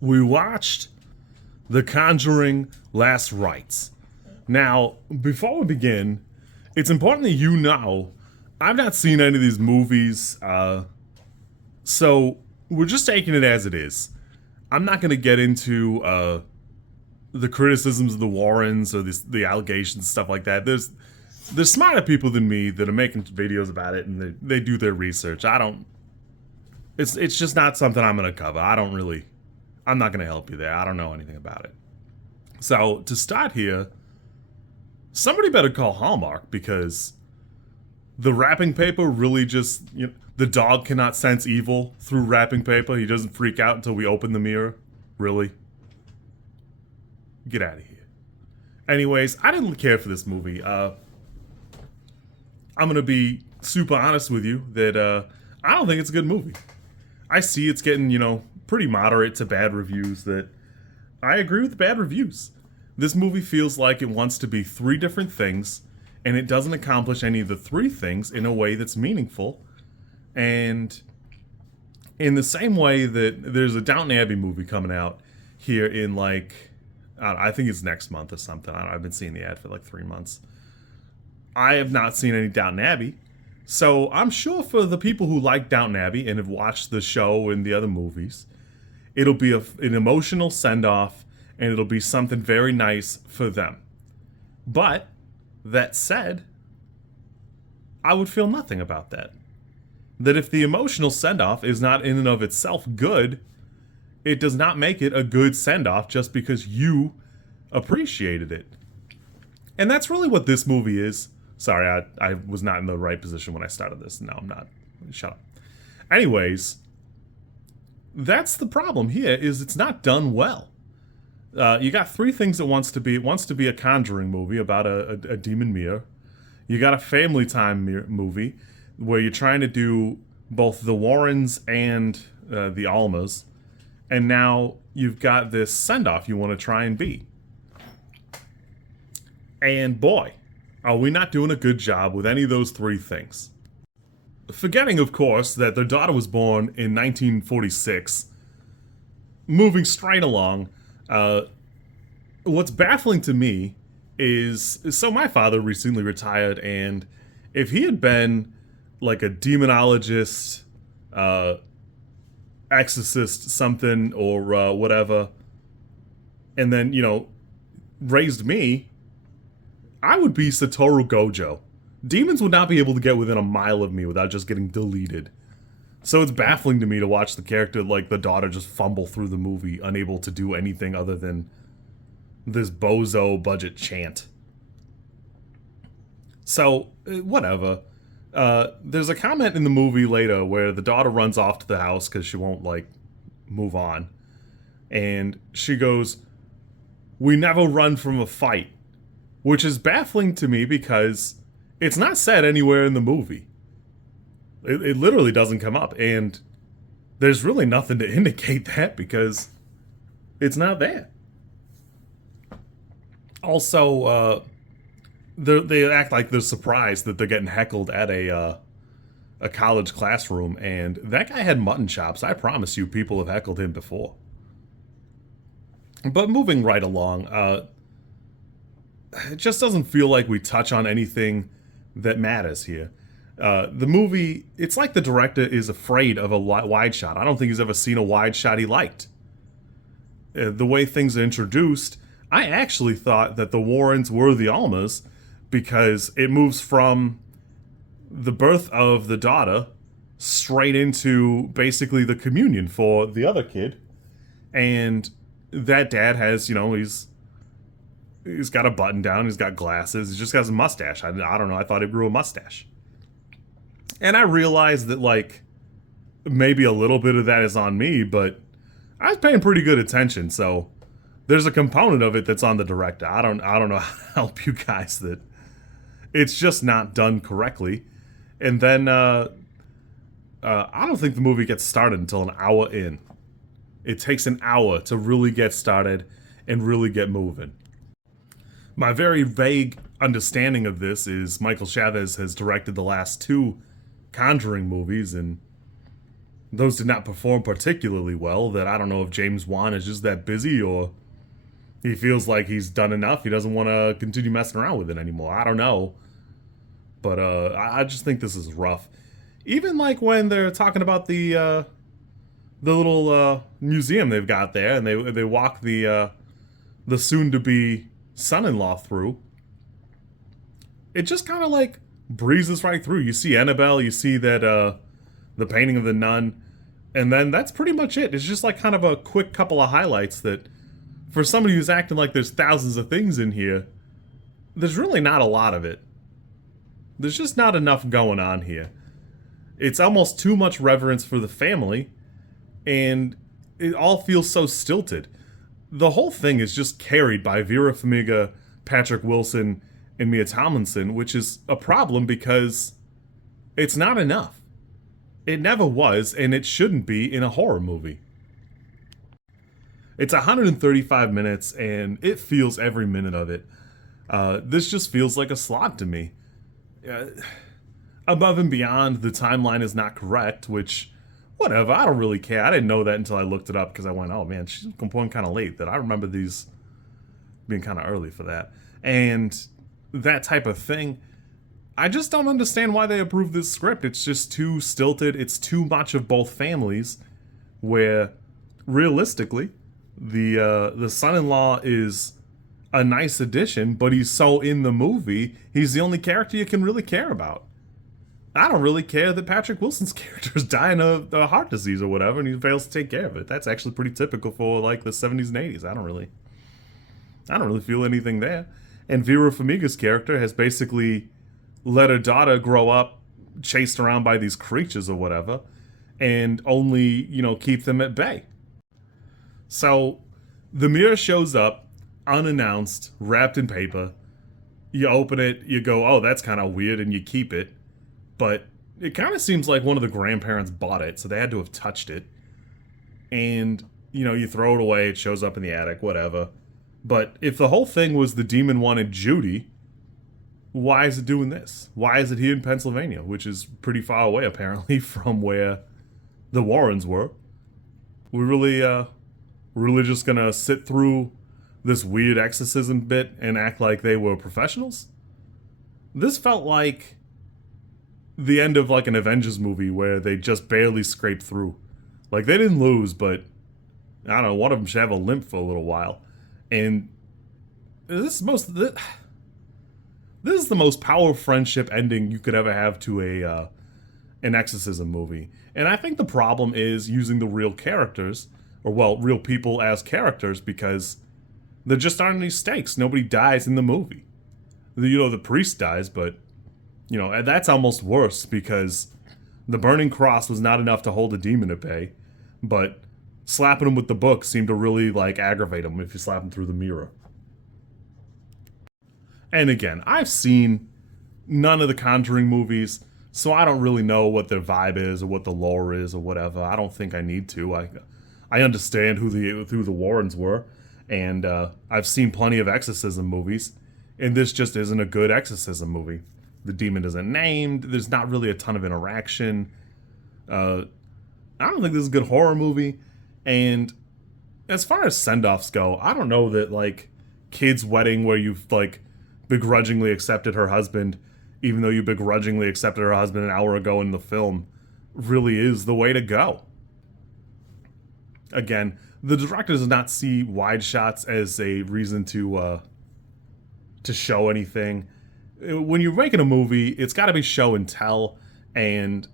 we watched The Conjuring Last Rites. Now, before we begin, it's important that you know I've not seen any of these movies, so we're just taking it as it is. I'm not going to get into the criticisms of the Warrens or the allegations, stuff like that. There's smarter people than me that are making videos about it, and they do their research. I don't. It's just not something I'm going to cover. I'm not going to help you there. I don't know anything about it. So to start here, somebody better call Hallmark, because the wrapping paper really just, the dog cannot sense evil through wrapping paper. He doesn't freak out until we open the mirror. Really? Get out of here. Anyways, I didn't care for this movie. I'm gonna be super honest with you that I don't think it's a good movie. I see it's getting, pretty moderate to bad reviews. That I agree with the bad reviews. This movie feels like it wants to be three different things, and it doesn't accomplish any of the three things in a way that's meaningful. And in the same way that there's a Downton Abbey movie coming out here in I think it's next month or something. I've been seeing the ad for 3 months. I have not seen any Downton Abbey. So I'm sure for the people who like Downton Abbey and have watched the show and the other movies, it'll be an emotional send-off, and it'll be something very nice for them. But, that said, I would feel nothing about that. That if the emotional send-off is not in and of itself good, it does not make it a good send-off just because you appreciated it. And that's really what this movie is. Sorry, I was not in the right position when I started this. No, I'm not. Shut up. Anyways, that's the problem here, is it's not done well. You got three things it wants to be. It wants to be a Conjuring movie about a demon mirror. You got a family time movie where you're trying to do both the Warrens and the Almas. And now you've got this send-off you want to try and be. And boy, are we not doing a good job with any of those three things. Forgetting, of course, that their daughter was born in 1946. Moving straight along, what's baffling to me is, so my father recently retired, and if he had been like a demonologist, exorcist something, or whatever, and then, raised me, I would be Satoru Gojo. Demons would not be able to get within a mile of me without just getting deleted. So it's baffling to me to watch the character, like the daughter, just fumble through the movie, unable to do anything other than this bozo budget chant. So, whatever. There's a comment in the movie later where the daughter runs off to the house because she won't, move on. And she goes, "We never run from a fight." Which is baffling to me because it's not said anywhere in the movie. It literally doesn't come up, and there's really nothing to indicate that because it's not there. Also, they act like they're surprised that they're getting heckled at a college classroom, and that guy had mutton chops. I promise you, people have heckled him before. But moving right along, it just doesn't feel like we touch on anything that matters here. The movie, it's like the director is afraid of a wide shot. I don't think he's ever seen a wide shot he liked. The way things are introduced, I actually thought that the Warrens were the Almas, because it moves from the birth of the daughter straight into basically the communion for the other kid. And that dad has, he's got a button down, he's got glasses, he just has a mustache. I don't know, I thought he grew a mustache. And I realized that, maybe a little bit of that is on me, but I was paying pretty good attention, so there's a component of it that's on the director. I don't know how to help you guys that it's just not done correctly. And then, I don't think the movie gets started until an hour in. It takes an hour to really get started and really get moving. My very vague understanding of this is Michael Chaves has directed the last two Conjuring movies, and those did not perform particularly well. That I don't know if James Wan is just that busy or he feels like he's done enough. He doesn't want to continue messing around with it anymore. I don't know. But I just think this is rough. Even like when they're talking about the little museum they've got there, and they walk the soon to be son-in-law through. It just kind of like breezes right through. You see Annabelle, you see that the painting of the nun, and then that's pretty much it. It's just like kind of a quick couple of highlights that, for somebody who's acting like there's thousands of things in here, there's really not a lot of it. There's just not enough going on here. It's almost too much reverence for the family, and it all feels so stilted. The whole thing is just carried by Vera Famiga, Patrick Wilson, and Mia Tomlinson, which is a problem because it's not enough. It never was, and it shouldn't be in a horror movie. It's 135 minutes, and it feels every minute of it. This just feels like a slog to me. Above and beyond, the timeline is not correct, which, whatever, I don't really care. I didn't know that until I looked it up because I went, oh man, she's going kind of late. That I remember these being kind of early for that. And that type of thing, I just don't understand why they approved this script. It's just too stilted. It's too much of both families, where realistically, the son-in-law is a nice addition, but he's so in the movie, he's the only character you can really care about. I don't really care that Patrick Wilson's character is dying of heart disease or whatever, and he fails to take care of it. That's actually pretty typical for like the 70s and 80s. I don't really feel anything there. And Vera Famiga's character has basically let her daughter grow up chased around by these creatures or whatever, and only, keep them at bay. So the mirror shows up unannounced, wrapped in paper. You open it, you go, oh, that's kind of weird, and you keep it. But it kind of seems like one of the grandparents bought it, so they had to have touched it. And, you throw it away, it shows up in the attic, whatever. But if the whole thing was the demon wanted Judy, why is it doing this? Why is it here in Pennsylvania, which is pretty far away, apparently, from where the Warrens were? We're really just gonna sit through this weird exorcism bit and act like they were professionals? This felt like the end of like an Avengers movie where they just barely scraped through. Like, they didn't lose, but I don't know, one of them should have a limp for a little while. And this is the most power friendship ending you could ever have to an exorcism movie. And I think the problem is using the real characters, or real people as characters, because there just aren't any stakes. Nobody dies in the movie. The priest dies, but that's almost worse because the burning cross was not enough to hold a demon at bay, but slapping him with the book seemed to really aggravate him if you slap him through the mirror. And again, I've seen none of the Conjuring movies, so I don't really know what their vibe is or what the lore is or whatever. I don't think I need to. I understand who the Warrens were, and I've seen plenty of exorcism movies, and this just isn't a good exorcism movie. The demon isn't named. There's not really a ton of interaction. I don't think this is a good horror movie. And as far as send-offs go, I don't know that kid's wedding where you've begrudgingly accepted her husband, even though you begrudgingly accepted her husband an hour ago in the film, really is the way to go. Again, the director does not see wide shots as a reason to show anything. When you're making a movie, it's got to be show and tell, and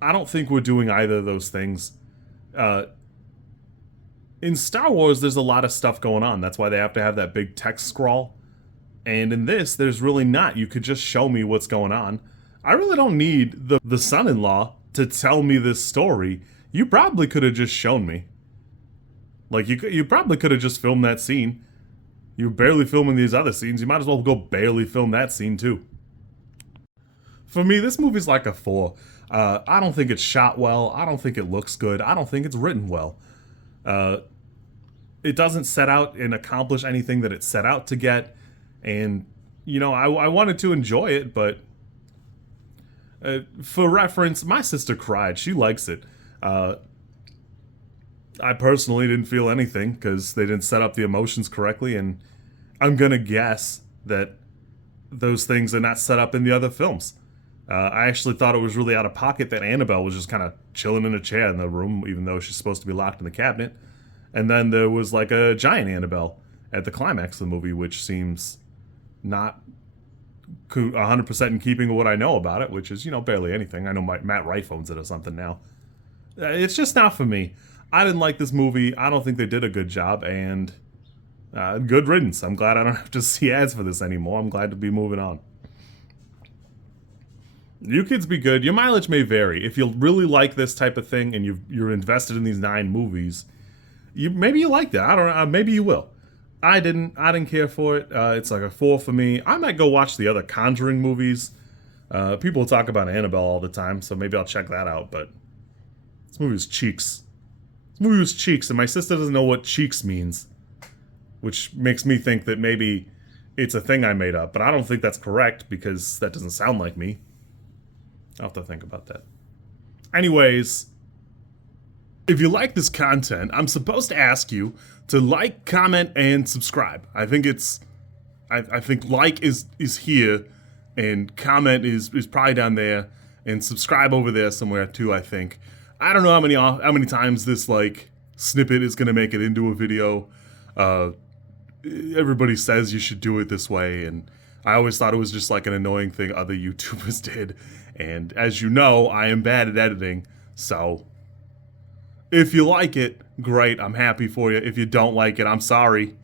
I don't think we're doing either of those things. In Star Wars, there's a lot of stuff going on. That's why they have to have that big text scroll. And in this, there's really not. You could just show me what's going on. I really don't need the son-in-law to tell me this story. You probably could have just shown me. You probably could have just filmed that scene. You're barely filming these other scenes. You might as well go barely film that scene too. For me, this movie's like a 4. I don't think it's shot well. I don't think it looks good. I don't think it's written well. It doesn't set out and accomplish anything that it set out to get. And, I wanted to enjoy it, but for reference, my sister cried. She likes it. Uh, I personally didn't feel anything because they didn't set up the emotions correctly, and I'm gonna guess that those things are not set up in the other films. I actually thought it was really out of pocket that Annabelle was just kind of chilling in a chair in the room, even though she's supposed to be locked in the cabinet. And then there was like a giant Annabelle at the climax of the movie, which seems not 100% in keeping with what I know about it, which is, barely anything. I know Matt Rife owns it or something now. It's just not for me. I didn't like this movie. I don't think they did a good job, and good riddance. I'm glad I don't have to see ads for this anymore. I'm glad to be moving on. You kids be good. Your mileage may vary. If you really like this type of thing and you're invested in these 9 movies, maybe you like that. I don't know. Maybe you will. I didn't. I didn't care for it. It's like a 4 for me. I might go watch the other Conjuring movies. People talk about Annabelle all the time, so maybe I'll check that out. But this movie was cheeks. This movie was cheeks, and my sister doesn't know what cheeks means, which makes me think that maybe it's a thing I made up. But I don't think that's correct because that doesn't sound like me. I'll have to think about that. Anyways, if you like this content, I'm supposed to ask you to like, comment, and subscribe. I think I think like is here, and comment is probably down there, and subscribe over there somewhere too. I think. I don't know how many times this like snippet is gonna make it into a video. Everybody says you should do it this way, and I always thought it was just like an annoying thing other YouTubers did. And as you know, I am bad at editing, so if you like it, great, I'm happy for you. If you don't like it, I'm sorry.